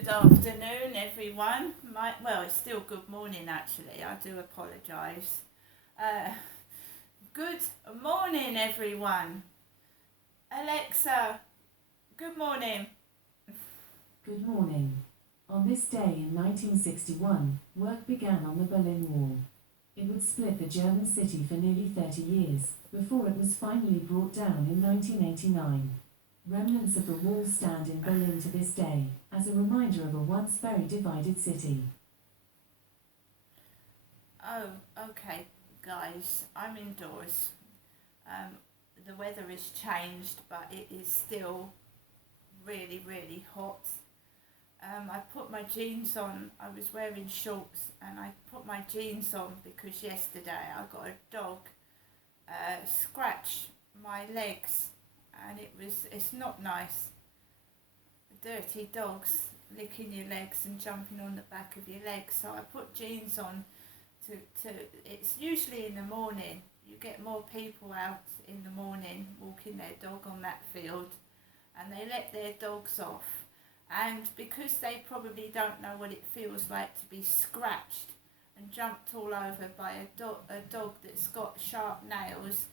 Good afternoon, everyone. Well, it's still good morning, actually. I do apologise. Uh, good morning, everyone. Alexa, good morning. Good morning. On this day in 1961, work began on the Berlin Wall. It would split the German city for nearly 30 years, before it was finally brought down in 1989. Remnants of the wall stand in Berlin to this day, as a reminder of a once very divided city. Oh, okay, guys. I'm indoors. The weather has changed, but it is still really, really hot. I put my jeans on. I was wearing shorts and I put my jeans on because yesterday I got a dog scratch my legs, and it's not nice. Dirty dogs licking your legs and jumping on the back of your legs. So I put jeans on to it's usually in the morning. You get more people out in the morning walking their dog on that field, and they let their dogs off. And because they probably don't know what it feels like to be scratched and jumped all over by a dog that's got sharp nails,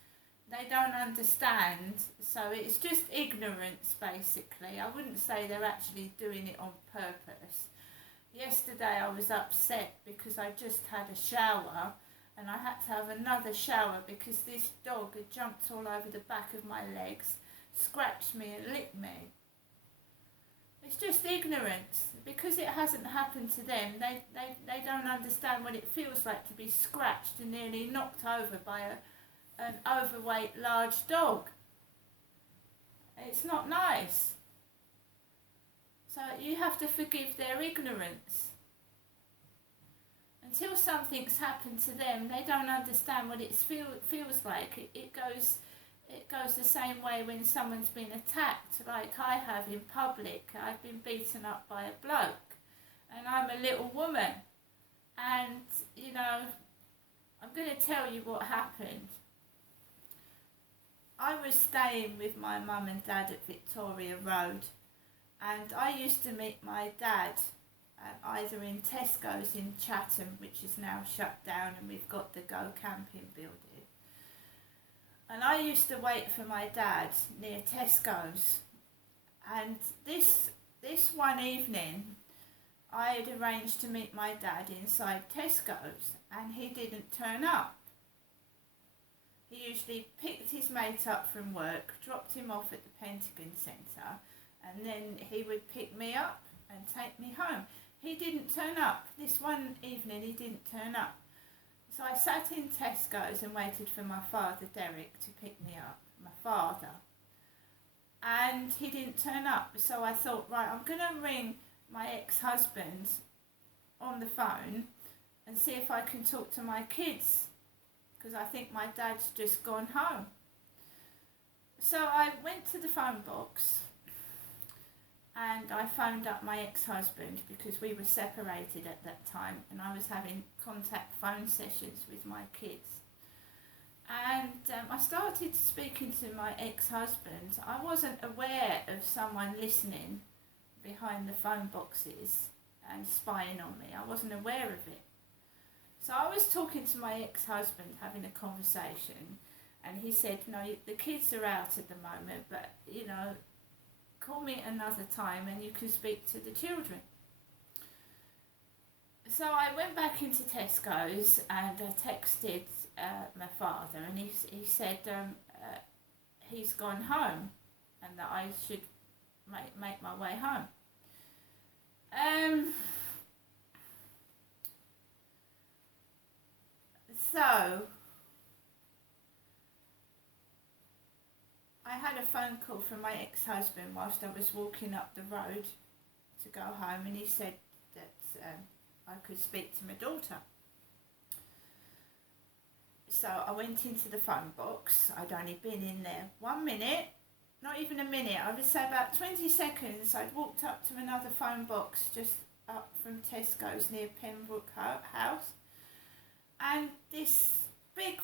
they don't understand. So it's just ignorance, basically. I wouldn't say they're actually doing it on purpose. Yesterday I was upset because I just had a shower and I had to have another shower because this dog had jumped all over the back of my legs, scratched me and licked me. It's just ignorance. Because it hasn't happened to them, they don't understand what it feels like to be scratched and nearly knocked over by an overweight large dog. It's not nice. So you have to forgive their ignorance. Until something's happened to them, they don't understand what it feels like. It goes the same way when someone's been attacked, like I have in public. I've been beaten up by a bloke, and I'm a little woman. And, I'm going to tell you what happened. I was staying with my mum and dad at Victoria Road, and I used to meet my dad either in Tesco's in Chatham, which is now shut down, and we've got the Go Camping building. And I used to wait for my dad near Tesco's. And this one evening, I had arranged to meet my dad inside Tesco's, and he didn't turn up. He usually picked his mate up from work, dropped him off at the Pentagon Centre, and then he would pick me up and take me home. He didn't turn up. This one evening he didn't turn up. So I sat in Tesco's and waited for my father, Derek, to pick me up, my father. And he didn't turn up. So I thought, right, I'm going to ring my ex-husband on the phone and see if I can talk to my kids, because I think my dad's just gone home. So I went to the phone box and I phoned up my ex-husband because we were separated at that time and I was having contact phone sessions with my kids. And I started speaking to my ex-husband. I wasn't aware of someone listening behind the phone boxes and spying on me. I wasn't aware of it. So I was talking to my ex-husband, having a conversation, and he said, no, the kids are out at the moment, but, call me another time and you can speak to the children. So I went back into Tesco's and I texted my father, and he said he's gone home and that I should make my way home. So I had a phone call from my ex-husband whilst I was walking up the road to go home, and he said that I could speak to my daughter. So I went into the phone box. I'd only been in there 1 minute, not even a minute, I would say about 20 seconds. I'd walked up to another phone box just up from Tesco's near Pembroke House, and this big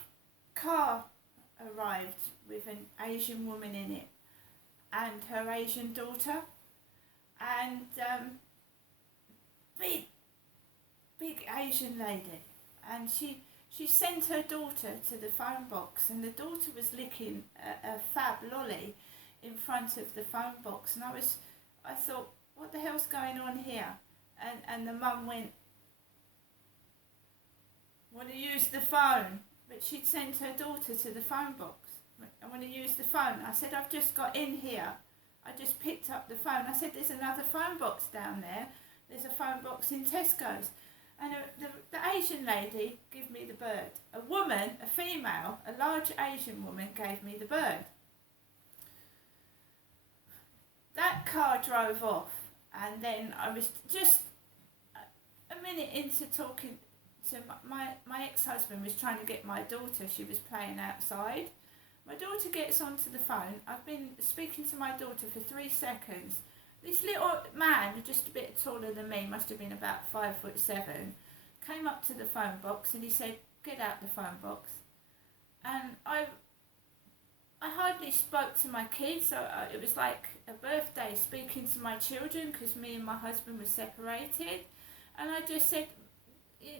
car arrived with an Asian woman in it and her Asian daughter, and big, big Asian lady, and she sent her daughter to the phone box, and the daughter was licking a fab lolly in front of the phone box, and I thought, what the hell's going on here? And the mum went, want to use the phone? But she'd sent her daughter to the phone box. I want to use the phone. I said, I've just got in here. I just picked up the phone. I said, there's another phone box down there. There's a phone box in Tesco's. And the Asian lady gave me the bird. A woman, a female, a large Asian woman gave me the bird. That car drove off, and then I was just a minute into talking to my ex-husband was trying to get my daughter. She was playing outside. My daughter gets onto the phone. I've been speaking to my daughter for 3 seconds. This little man, just a bit taller than me, must have been about 5'7", came up to the phone box and he said, get out the phone box. And I hardly spoke to my kids. So it was like a birthday speaking to my children, because me and my husband were separated. And I just said,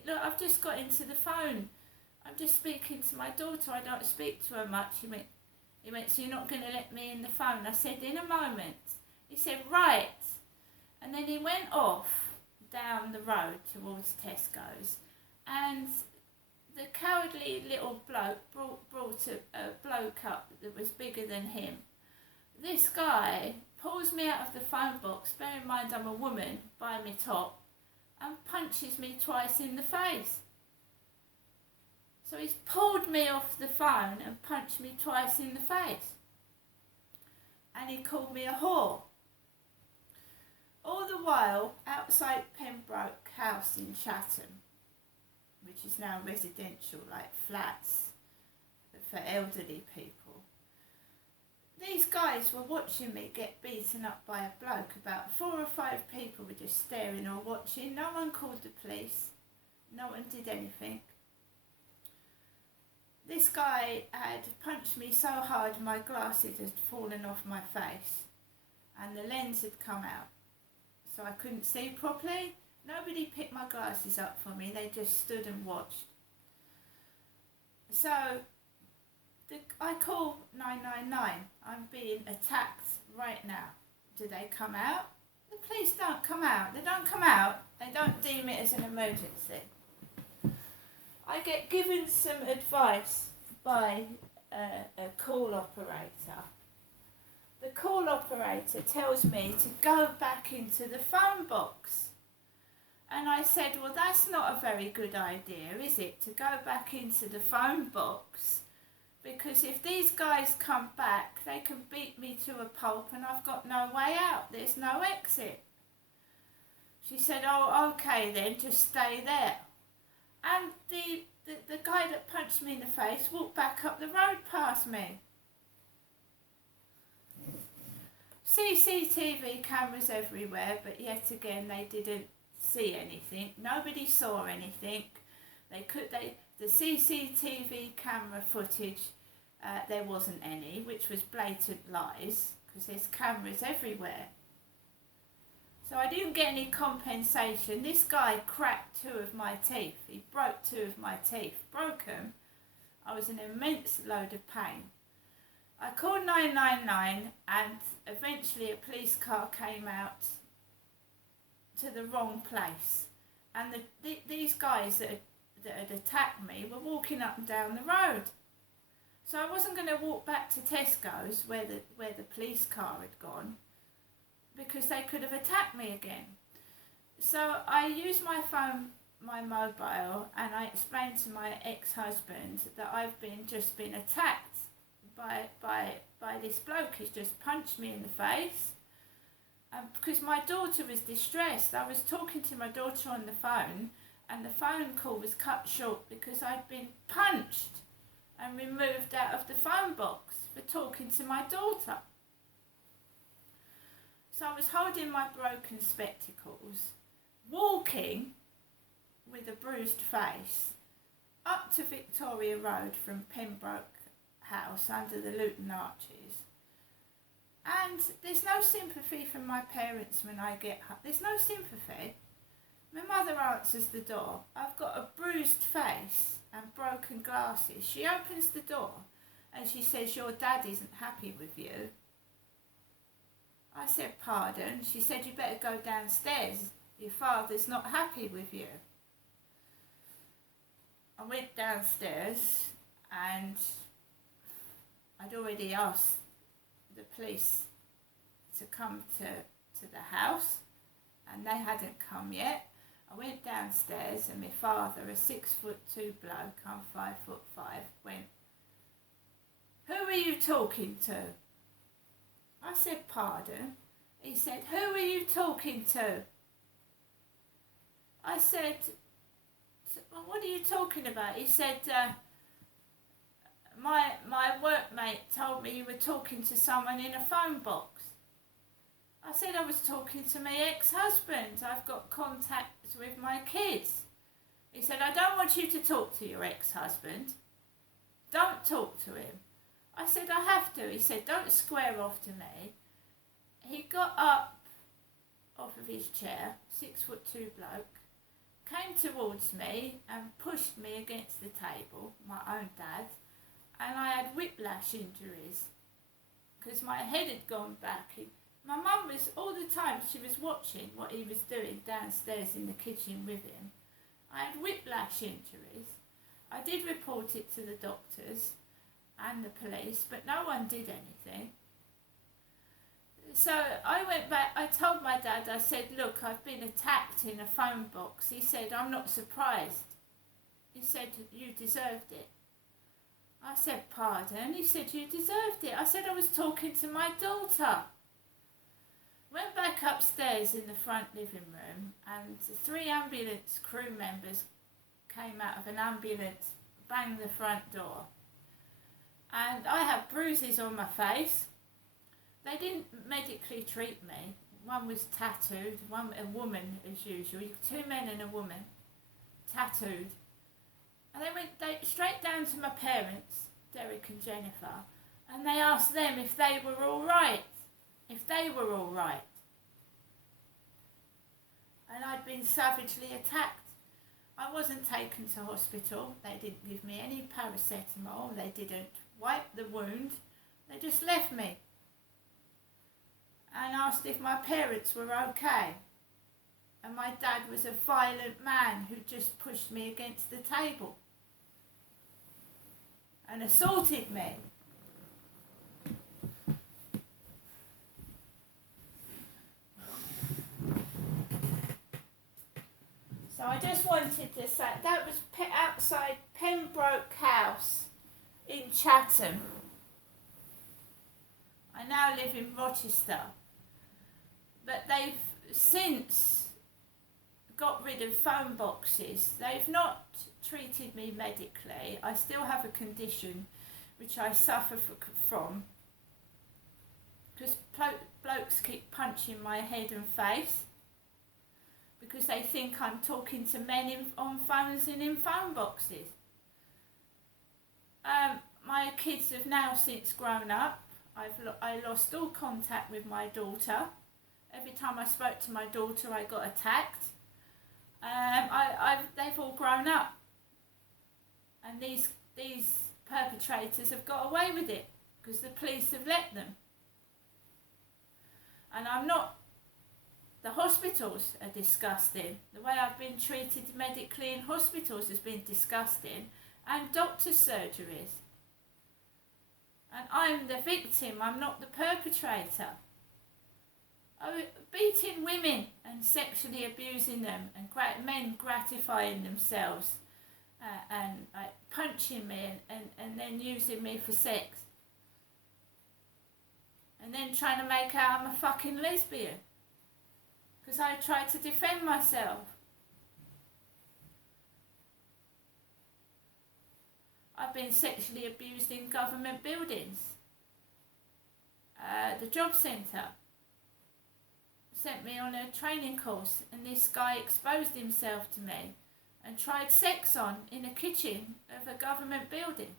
look, I've just got into the phone. I'm just speaking to my daughter. I don't speak to her much. He went, so you're not going to let me in the phone? I said, in a moment. He said, right. And then he went off down the road towards Tesco's, and the cowardly little bloke brought a bloke up that was bigger than him. This guy pulls me out of the phone box, bear in mind I'm a woman, by my top, and punches me twice in the face. So he's pulled me off the phone and punched me twice in the face. And he called me a whore. All the while, outside Pembroke House in Chatham, which is now residential, like flats for elderly people, these guys were watching me get beaten up by a bloke. About 4 or 5 people were just staring or watching. No one called the police. No one did anything. This guy had punched me so hard my glasses had fallen off my face and the lens had come out, so I couldn't see properly. Nobody picked my glasses up for me, they just stood and watched. So I call 999, I'm being attacked right now. Do they come out? The police don't come out. They don't come out, they don't deem it as an emergency. I get given some advice by a call operator. The call operator tells me to go back into the phone box. And I said, well, that's not a very good idea, is it, to go back into the phone box? Because if these guys come back, they can beat me to a pulp and I've got no way out. There's no exit. She said, oh, okay then, just stay there. And the guy that punched me in the face walked back up the road past me. CCTV cameras everywhere, but yet again they didn't see anything. Nobody saw anything. The CCTV camera footage, there wasn't any, which was blatant lies, because there's cameras everywhere. So I didn't get any compensation. This guy cracked 2 of my teeth. He broke 2 of my teeth. Broke them. I was in an immense load of pain. I called 999 and eventually a police car came out to the wrong place. And these guys that had attacked me were walking up and down the road. So I wasn't going to walk back to Tesco's where the police car had gone, because they could have attacked me again. So I used my phone, my mobile, and I explained to my ex-husband that I've just been attacked by this bloke. He's just punched me in the face. Because my daughter was distressed. I was talking to my daughter on the phone, and the phone call was cut short because I'd been punched and removed out of the phone box for talking to my daughter. So I was holding my broken spectacles, walking with a bruised face up to Victoria Road from Pembroke House under the Luton Arches. And there's no sympathy from my parents when I get home. There's no sympathy. My mother answers the door. I've got a bruised face and broken glasses. She opens the door and she says, your dad isn't happy with you. I said, pardon? She said, you better go downstairs. Your father's not happy with you. I went downstairs and I'd already asked the police to come to the house and they hadn't come yet. I went downstairs and my father, a 6'2" bloke, I'm 5'5", went, who are you talking to? I said, pardon? He said, who are you talking to? I said, well, what are you talking about? He said, my workmate told me you were talking to someone in a phone box. I said I was talking to my ex-husband. I've got contact with my kids. He said, I don't want you to talk to your ex-husband. Don't talk to him. I said, I have to. He said, don't square off to me. He got up off of his chair, 6'2" bloke, came towards me and pushed me against the table, my own dad, and I had whiplash injuries because my head had gone back. My mum was, all the time, she was watching what he was doing downstairs in the kitchen with him. I had whiplash injuries. I did report it to the doctors and the police, but no one did anything. So I went back, I told my dad, I said, look, I've been attacked in a phone box. He said, I'm not surprised. He said, you deserved it. I said, pardon? He said, you deserved it. I said, I was talking to my daughter. Went back upstairs in the front living room and 3 ambulance crew members came out of an ambulance, banged the front door. And I had bruises on my face. They didn't medically treat me. One was tattooed, one a woman as usual, 2 men and a woman, tattooed. And they went straight down to my parents, Derek and Jennifer, and they asked them if they were all right. If they were all right. And I'd been savagely attacked. I wasn't taken to hospital. They didn't give me any paracetamol. They didn't wipe the wound. They just left me and asked if my parents were okay. And my dad was a violent man who just pushed me against the table and assaulted me. So I just wanted to say, that was outside Pembroke House in Chatham. I now live in Rochester. But they've since got rid of phone boxes. They've not treated me medically. I still have a condition which I suffer from because blokes keep punching my head and face because they think I'm talking to men on phones and in phone boxes. My kids have now since grown up. I lost all contact with my daughter. Every time I spoke to my daughter, I got attacked. They've all grown up, and these perpetrators have got away with it because the police have let them. And I'm not. The hospitals are disgusting. The way I've been treated medically in hospitals has been disgusting, and doctors' surgeries. And I'm the victim. I'm not the perpetrator. Beating women and sexually abusing them, and men gratifying themselves and punching me and then using me for sex. And then trying to make out I'm a fucking lesbian. Because I tried to defend myself. I've been sexually abused in government buildings. The job centre sent me on a training course, and this guy exposed himself to me and tried sex on in a kitchen of a government building.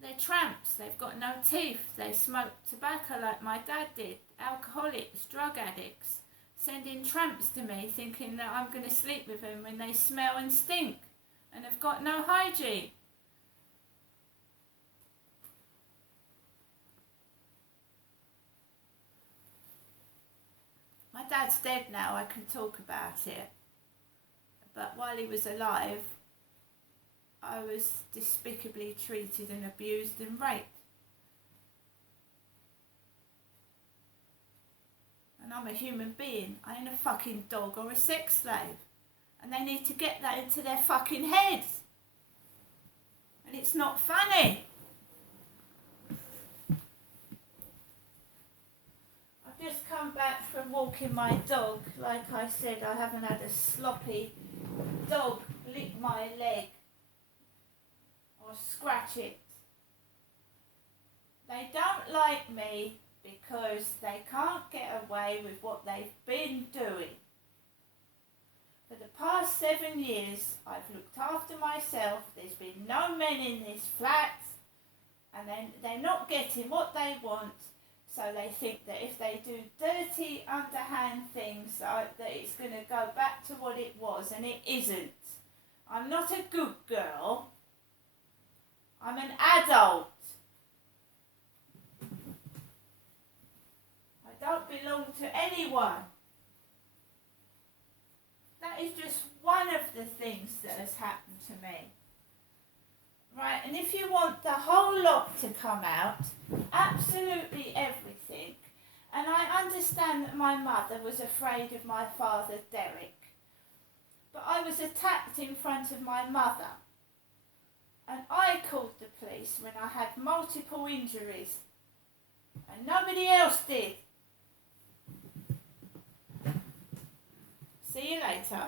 They're tramps, they've got no teeth, they smoke tobacco like my dad did, alcoholics, drug addicts, sending tramps to me thinking that I'm going to sleep with them when they smell and stink and have got no hygiene. My dad's dead now, I can talk about it. But while he was alive, I was despicably treated and abused and raped. And I'm a human being. I ain't a fucking dog or a sex slave. And they need to get that into their fucking heads. And it's not funny. I've just come back from walking my dog. Like I said, I haven't had a sloppy dog lick my leg or scratch it. They don't like me because they can't get away with what they've been doing. For the past 7 years, I've looked after myself. There's been no men in this flat, and they're not getting what they want, so they think that if they do dirty, underhand things, that it's going to go back to what it was, and it isn't. I'm not a good girl. I'm an adult. I don't belong to anyone. That is just one of the things that has happened to me. Right, and if you want the whole lot to come out, absolutely everything, and I understand that my mother was afraid of my father Derek, but I was attacked in front of my mother, and I called the police when I had multiple injuries, and nobody else did. See you later.